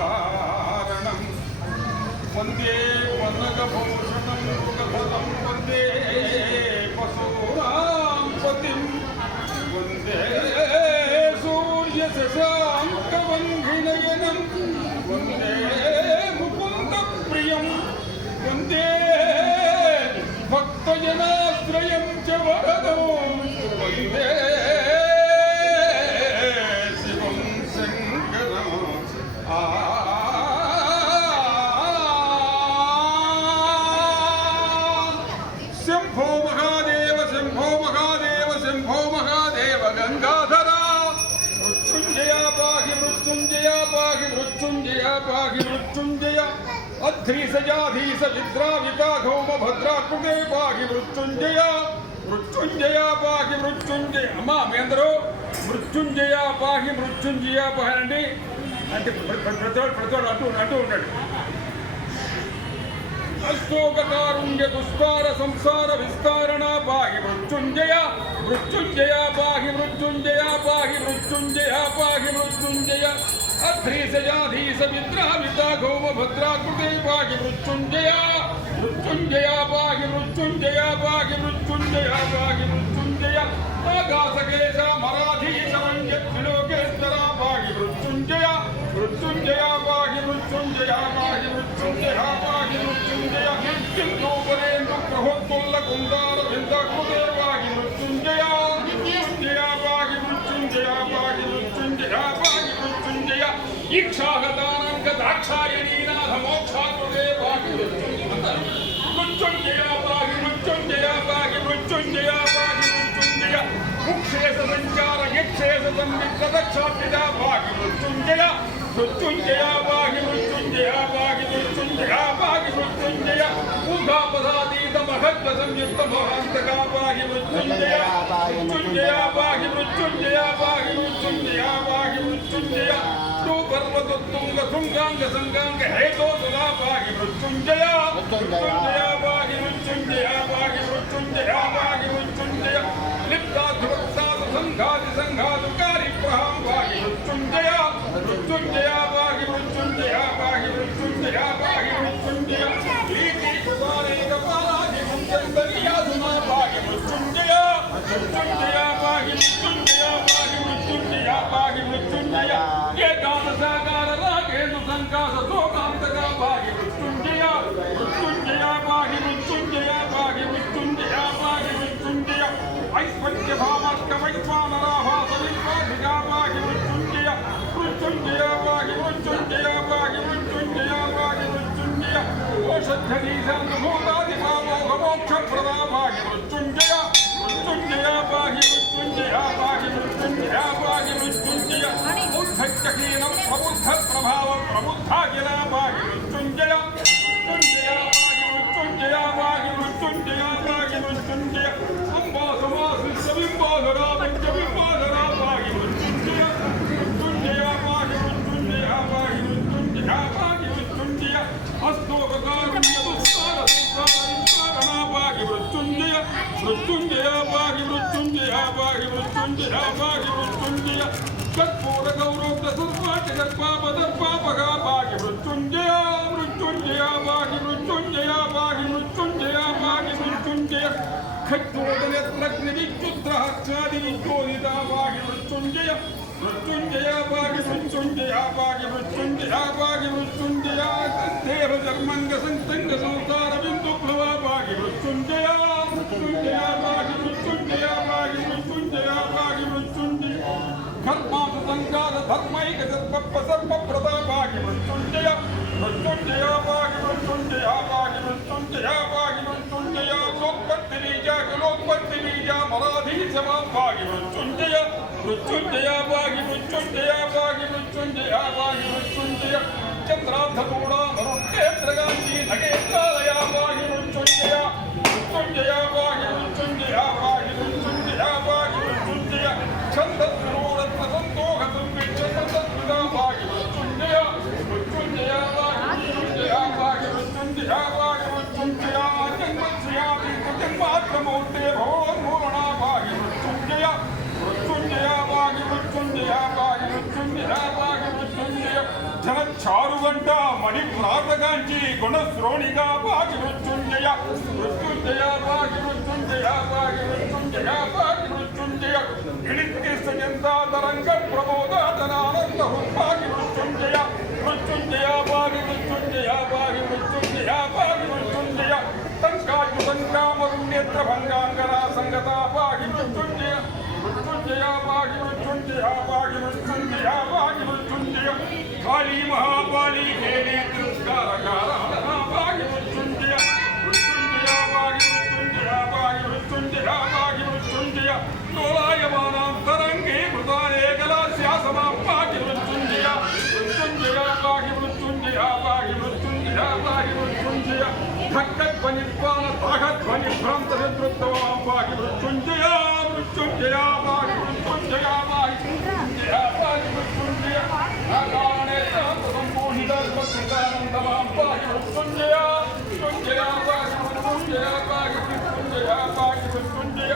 कारणं वन्दे वनगभूषणं मुखफलं वन्दे पशूनां पतिं वन्दे सूर्यशशाङ्कवह्निनयनं वन्दे मुकुन्दप्रियं वन्दे भक्तजनाश्रयं च वरदं वन्दे मृत्युंजय अध्रीसजाधीस विद्राविता घौम भद्राकृते पाहि मृत्युंजय मृत्युंजय पाहि मृत्युंजय अम्मा మీ అందరూ మృత్యుంజయ పాహి మృత్యుంజయ పాహి అంటే ప్రతివాడు అంటూ ఉన్నాడు. అశోకారుణ్య దుష్పార సంసార విస్తారణ పాహి మృత్యుంజయ మృత్యుంజయ పాహి మృత్యుంజయ పాహి మృత్యుంజయ పాహి మృత్యుంజయ अध्रीसजाधीस विद्राविता घौम भद्राकृते पाहि मृत्युंजय मृत्युंजय पाहि मृत्युंजय पाहि मृत्युंजय पाहि मृत्युंजय आकाशकेश मराधीश वंद्यत्रिलोकेश्वरा पाहि मृत्युंजय मृत्युंजय पाहि मृत्युंजय पाहि मृत्युंजय पाहि मृत्युंजय सिंधूपरेन्दु प्रहोत्तुल्ल कुन्दार विन्दाकृते पाहि मृत्युंजय मृत्युंजय पाहि मृत्युंजय पाहि मृत्युंजय पाहि मृत्युंजय इक्षागतानंग दाक्षायणीनाथ मोक्षाकृते पाहि मृत्युंजय पाहि मृत्युंजय पाहि मृत्युंजय पाहि मृत्युंजय मुक्षेश संचार यक्षेश संवित्त दक्षापिता पाहि मृत्युंजय मृत्युंजय पाहि मृत्युंजय पाहि मृत्युंजय पाहि मृत्युंजय ऊर्ध्वपदातीत महत्व संयुक्त महांतका पाहि मृत्युंजय मृत्युंजय पाहि मृत्युंजय पाहि मृत्युंजय पाहि मृत्युंजय तू पर्वतोत्तुंग शृंगांग संगांग हेतो तुला पाहि मृत्युंजय मृत्युंजय पाहि मृत्युंजय पाहि मृत्युंजय पाहि मृत्युंजय लिप्ताध्वक्ता संघाति संघातुकारी प्रहां पाहि मृत्युंजय मृत्युंजय पाहि मृत्युंजय पाहि मृत्युंजय पाहि मृत्युंजय लीति कुमारेक पालादि मुंजंदरियाधुना पाहि मृत्युंजय मृत्युंजय पाहि मृत्युंजय पाहि मृत्युंजय पाहि मृत्युंजय एकादशाकार रागेन्दु संकाश शोकांतका पाहि मृत्युंजय मृत्युंजय पाहि मृत्युंजय पाहि मृत्युंजय पाहि मृत्युंजय ऐश्वर्य भावार्क वैश्वानराभास विश्वाधिका पाहि मृत्युंजय मृत्युंजय पाहि मृत्युंजय पाहि मृत्युंजय पाहि मृत्युंजय ओषधीशान्तभूतादिभावोह मोक्षप्रदा पाहि मृत्युंजय मृत्युंजय पाहि मृत्युंजय पाहि मृत्युंजय पाहि मृत्युंजय बुद्धचकीनं प्रबुद्धप्रभावं प्रबुद्धागिला पाहि मृत्युंजय मृत्युंजय पाहि मृत्युंजय पाहि मृत्युंजय पाहि मृत्युंजय अम्बासमासिंसबिम्बाधरा पञ्चबिम्बाधरा पाहि मृत्युंजय मृत्युंजय पाहि मृत्युंजय पाहि मृत्युंजय पाहि मृत्युंजय हस्तोपकारुण्यदुस्तारसंसारणा पाहि मृत्युंजय मृत्युंजय पाहि मृत्युंजय पाहि मृत्युंजय पाहि मृत्युंजय कर्पूरगौरोक्तसर्वाचकर्पापदर्पापगा पाहि मृत्युंजय मृत्युंजय पाहि मृत्युंजय पाहि मृत्युंजय पाहि मृत्युंजय खड्गोदयत्रग्निविद्युद्रहस्यादिविद्योदिता पाहि मृत्युंजय मृत्युंजय पाहि मृत्युंजय पाहि मृत्युंजय पाहि मृत्युंजय देव जन्मंग संतंग संसार बिंदु प्लवा पाहि मृत्युंजय मृत्युंजय पाहि मृत्युंजय पाहि मृत्युंजय पाहि मृत्युंजय धर्मास संघात धर्मैक सर्प सर्प प्रदा पाहि मृत्युंजय मृत्युंजय पाहि मृत्युंजय पाहि मृत्युंजय पाहि मृत्युंजय लोकपत्ति बीजा लोकपत्ति बीजा मराधीश पाहि मृत्युंजय मृत्युंजय पाहि मृत्युंजय पाहि मृत्युंजय पाहि मृत्युंजय चंद्रार्धपूर्णा मरुक्षेत्रगांधी नगेन्द्रालया पाहि मृत्युंजय मृत्युंजय पाहि मृत्युंजय पाहि मृत्युंजय पाहि मृत्युंजय छन्दस्वरूरत्न संतोष संविच्छ संतस्विदा पाहि मृत्युंजय मृत्युंजय पाहि मृत्युंजय पाहि मृत्युंजय पाहि मृत्युंजय जन्मस्यापि जन्मात्ममूर्ते भवोन्मूलना पाहि मृत्युंजय मृत्युंजय पाहि मृत्युंजय पाहि मृत्युंजय पाहि मृत्युंजय जनचारु గంట మణి ప్రాతకాంచి గుణశ్రోణిగా భాగి మృత్యుంజయ మృత్యుంజయ భాగి మృత్యుంజయ భాగి మృత్యుంజయ భాగి మృత్యుంజయ గిణిత్కిస్తరంగ ప్రమోదాతనానంద భాగి మృత్యుంజయ మృత్యుంజయ భాగి మృత్యుంజయ భాగి మృత్యుంజయ భాగి మృత్యుంజయ టంకాయుతంకామరుణ్యత్ర భంగాంగనా సంగత భాగి మృత్యుంజయ మృత్యుంజయ భాగి మృత్యుంజయ భాగి మృత్యుంజయ భాగి మృత్యుంజయ కాళీ మహాకాళీ దేవి తిరస్కారకార భాగి మృత్యుంజయ మృత్యుంజయ భాగి మృత్యుంజయ భాగి మృత్యుంజయ భాగి మృత్యుంజయ లోలాయమానాం తరంగే మృదానే కళాశ్యాసమాం భాగి మృత్యుంజయ మృత్యుంజయ భాగి మృత్యుంజయ భాగి మృత్యుంజయ భాగి మృత్యుంజయ ధక్కధ్వనిపాన తాగధ్వని భ్రాంత శత్రుత్వాం భాగి మృత్యుంజయ మృత్యుంజయ భాగి మృత్యుంజయ భాగి మృత్యుంజయ భాగి మృత్యుంజయ నాగానే సంపూర్ణిత భక్తిదానందమాం భాగి మృత్యుంజయ మృత్యుంజయ భాగి మృత్యుంజయ భాగి మృత్యుంజయ భాగి మృత్యుంజయ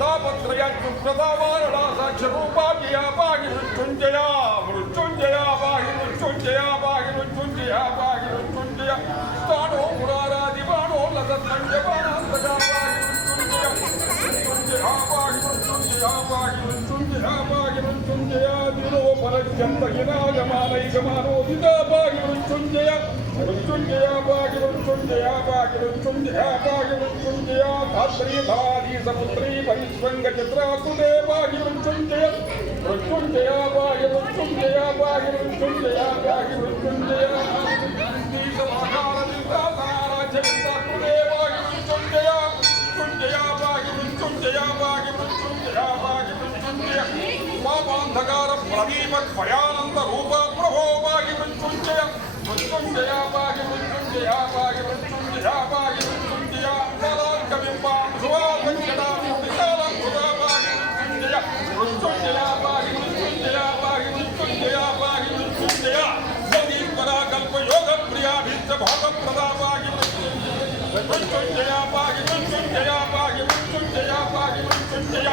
తాపత్రయ ప్రదావారణ సాక్షరూపాయ భాగి మృత్యుంజయ మృత్యుంజయ భాగి మృత్యుంజయ భాగి మృత్యుంజయ భాగి మృత్యుంజయ స్థానో మురారాది బాణో లసత్తంజవానాంతగా భాగి మృత్యుంజయ మృత్యుంజయ భాగి మృత్యుంజయ భాగి మృత్యుంజయ భాగి మృత్యుంజయ దినో పరజ్యంత గినాగమానైగమానో దిదా భాగి మృత్యుంజయ మృత్యుంజయ భాగి మృత్యుంజయ భాగి మృత్యుంజయ భాగి మృత్యుంజయ ధాత్రీ ధారీ సపుత్రీ పరిస్వంగ చిత్రాకుదే భాగి మృత్యుంజయ మృత్యుంజయ భాగి మృత్యుంజయ భాగి మృత్యుంజయ భాగి మృత్యుంజయ సమాధాన దిందాసారాజ్యవిందాకుదే భాగి మృత్యుంజయ మృత్యుంజయ భాగి మృత్యుంజయ భాగి మృత్యుంజయ భాగి మృత్యుంజయ పాపాంధకార ప్రదీప భయానంద రూప ప్రభో భాగి మృత్యుంజయ మృత్యుంజయ భాగి మృత్యుంజయ భాగి మృత్యుంజయ భాగి మృత్యుంజయ బలార్కబింబాం శుభాలంకటాం సుధా భాగి మృత్యుంజయ మృత్యుంజయ భాగి మృత్యుంజయ భాగి మృత్యుంజయ భాగి మృత్యుంజయ సదీశ్వరా కల్ప యోగ ప్రియాభిష్ట భోగ ప్రదా భాగి మృత్యుంజయ భాగి మృత్యుంజయ భాగి మృత్యుంజయ భాగి మృత్యుంజయ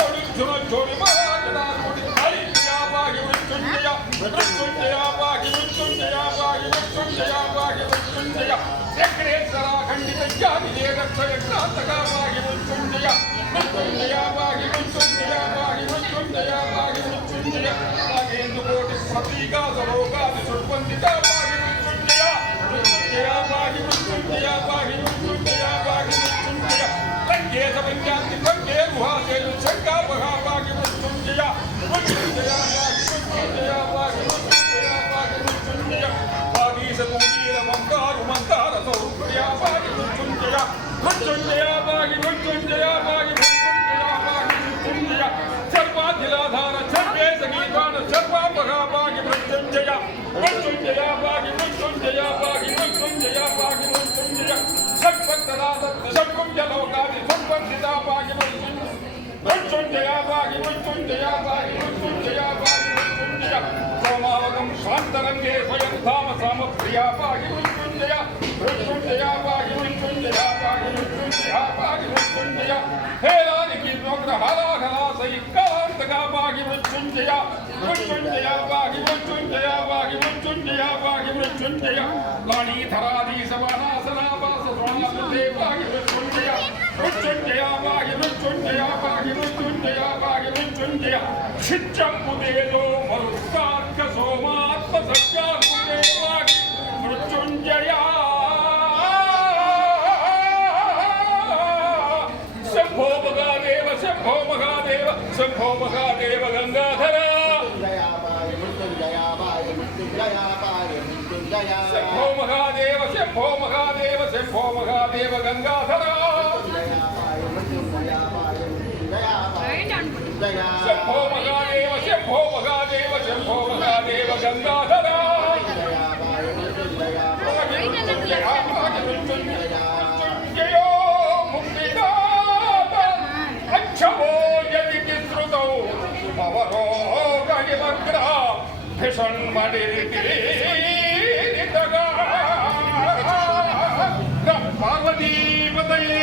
ఓడిచున జోడి మహాజనా కోటి హరి ప్రియా భాగి మృత్యుంజయ మృత్యుంజయ భాగి మృత్యుంజయ భాగి మృత్యుంజయ భాగి మృత్యుంజయ చక్రేశ్వరా ఖండిత జాతి రక్షయ క్రాంతకా భాగి మృత్యుంజయ మృత్యుంజయ భాగి మృత్యుంజయ భాగి మృత్యుంజయ భాగి మృత్యుంజయ నాగేందు కోటి ప్రతీకా సరోగాది సుర్వందిత భాగి మృత్యుంజయ మృత్యుంజయ భాగి మృత్యుంజయ భాగి మృత్యుంజయ భాగి మృత్యుంజయ లంకేశ పంచాంతి లంకే గుహాసేను శంకా మహా భాగి మృత్యుంజయ మృత్యుంజయ భాగి మృత్యుంజయ భాగి మృత్యుంజయ భాగి మృత్యుంజయ భాగీశ తూనీర మందారు మందార సౌర్య భాగి మృత్యుంజయ మృత్యుంజయ భాగి మృత్యుంజయ భాగి మృత్యుంజయ భాగి మృత్యుంజయ సర్వాధిలాధార సర్వే సంగీతాన సర్వా మహా భాగి మృత్యుంజయ మృత్యుంజయ భాగి మృత్యుంజయ భాగి మృత్యుంజయ భాగి మృత్యుంజయ షట్పత్తనాథ షట్కుంజ లోకాది సంపన్నిత భాగి మృత్యుంజయ భాగి మృత్యుంజయ భాగి మృత్యుంజయ భాగి మృత్యుంజయ సోమావగం శాంతరంగే స్వయం ధామ సామ ప్రియా భాగి మృత్యుంజయ మృత్యుంజయ భాగి మృత్యుంజయ భాగి మృత్యుంజయ భాగి మృత్యుంజయ హేరానికి నోగ్ర హలాహలా సైకాంతగా భాగి మృత్యుంజయ మృత్యుంజయ భాగి మృత్యుంజయ భాగి మృత్యుంజయ భాగి మృత్యుంజయ లాణీధరాది సమానాసనావాస స్వామిదే భాగి మృత్యుంజయ మృత్యుంజయ భాగి మృత్యుంజయ భాగి మృత్యుంజయ భాగి మృత్యుంజయ క్షిత్యంబుదేజో మరుత్కార్క సోమాత్మ సత్యాత్ముదే భాగి మృత్యుంజయ శంభో మహాదేవ శంభో మహాదేవ శంభో మహాదేవ గంగాధర శంభో మహాదేవ శంభో మహాదేవ శంభో మహాదేవ గంగాధర శంభో మహాదేవ శంభో మహాదేవ శంభో మహాదేవ గంగాధర మృత్యుంజయో ముక్తిదాత అచ్చవో యది శ్రుతౌ అవరోగనిమగ్ర భిషణ్మణిరితిరితగా పార్వతీపతయే